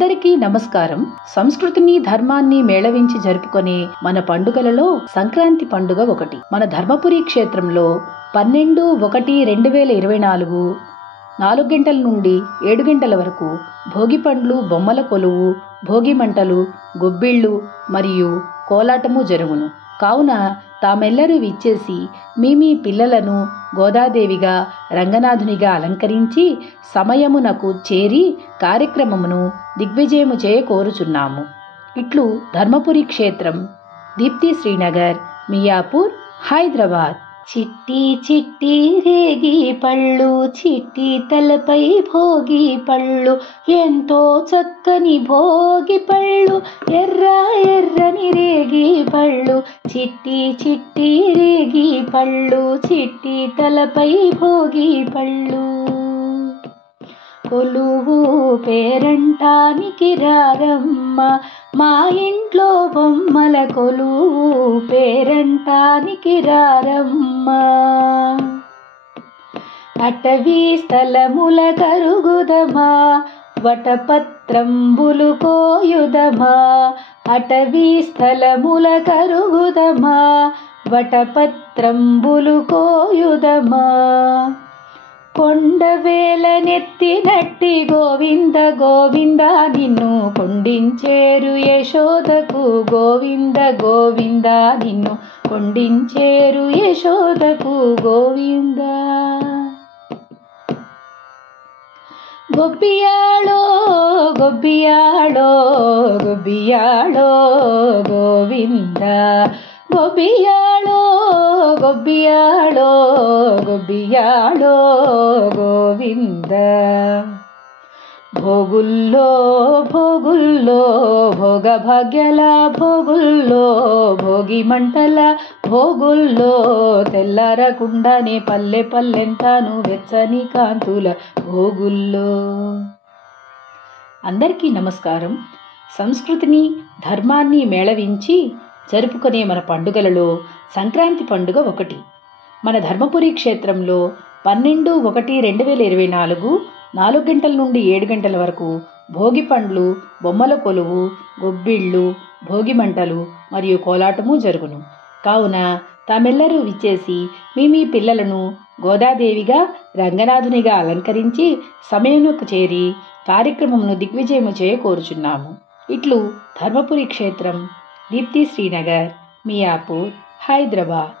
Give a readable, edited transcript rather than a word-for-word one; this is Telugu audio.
అందరికీ నమస్కారం. సంస్కృతిని ధర్మాన్ని మేళవించి జరుపుకునే మన పండుగలలో సంక్రాంతి పండుగ ఒకటి. మన ధర్మపురి క్షేత్రంలో 12/1/2024 4 గంటల నుండి 7 గంటల వరకు భోగి పండ్లు, బొమ్మల కొలువు, భోగి మంటలు, గొబ్బిళ్ళు మరియు కోలాటము జరుగును. కావున తామెల్లరూ విచ్చేసి మీ పిల్లలను గోదాదేవిగా, రంగనాథునిగా అలంకరించి సమయమునకు చేరి కార్యక్రమమును దిగ్విజయము చేయ కోరుచున్నాము. ఇట్లు ధర్మపురి క్షేత్రం, దీప్తి శ్రీనగర్, మియాపూర్, హైదరాబాద్. చిట్టి చిట్టి రేగి పళ్ళు, చిట్టి తలపై భోగి పళ్ళు, ఎంతో చక్కని భోగి పళ్ళు, ఎర్ర ఎర్రని రేగి పళ్ళు. చిట్టి చిట్టి రేగి పళ్ళు, చిట్టి తలపై భోగి పళ్ళు. కొలువు పేరంటానికి రారమ్మ, మా ఇంట్లో బొమ్మల కొలువు పేరంటానికి రారమ్మ. అటవీ స్థలముల కరుగుదమా, వటపత్రంబులు కోయుదమా. అటవీ స్థలముల కరుగుదమా, వటపత్రంబులు కోయుదమా. కొండవేల నెత్తినట్టి గోవింద గోవింద, నిన్ను కొండించేరు యశోదకు గోవింద గోవింద, నిన్ను కొండించేరు యశోదకు గోవింద. గొబ్బియాళో గొబ్బియాళో గొబ్బియాళో గోవింద, గొబ్బియాళో గొబ్బియాళో గొబ్బియాళో గోవింద. భోగుల్లో భోగుల్లో భోగభాగ్యాల భోగుల్లో, భోగి మంటల భోగుల్లో, తెల్లారకుండానే పల్లె పల్లెంతాను వెచ్చని కాంతుల భోగుల్లో. అందరికీ నమస్కారం. సంస్కృతిని ధర్మాన్ని మేళవించి జరుపుకునే మన పండుగలలో సంక్రాంతి పండుగ ఒకటి. మన ధర్మపురి క్షేత్రంలో 12/1/2024 4 గంటల నుండి 7 గంటల వరకు భోగి పండ్లు, బొమ్మల కొలువు, గొబ్బిళ్ళు, భోగి మంటలు మరియు కోలాటము జరుగును. కావున తామెల్లరూ విచ్చేసి మీ పిల్లలను గోదాదేవిగా, రంగనాథునిగా అలంకరించి సమయమునకు చేరి కార్యక్రమమును దిగ్విజయము చేయ కోరుచున్నాము. ఇట్లు ధర్మపురి క్షేత్రం, దీప్తి శ్రీనగర్, మియాపూర్, హైదరాబాద్.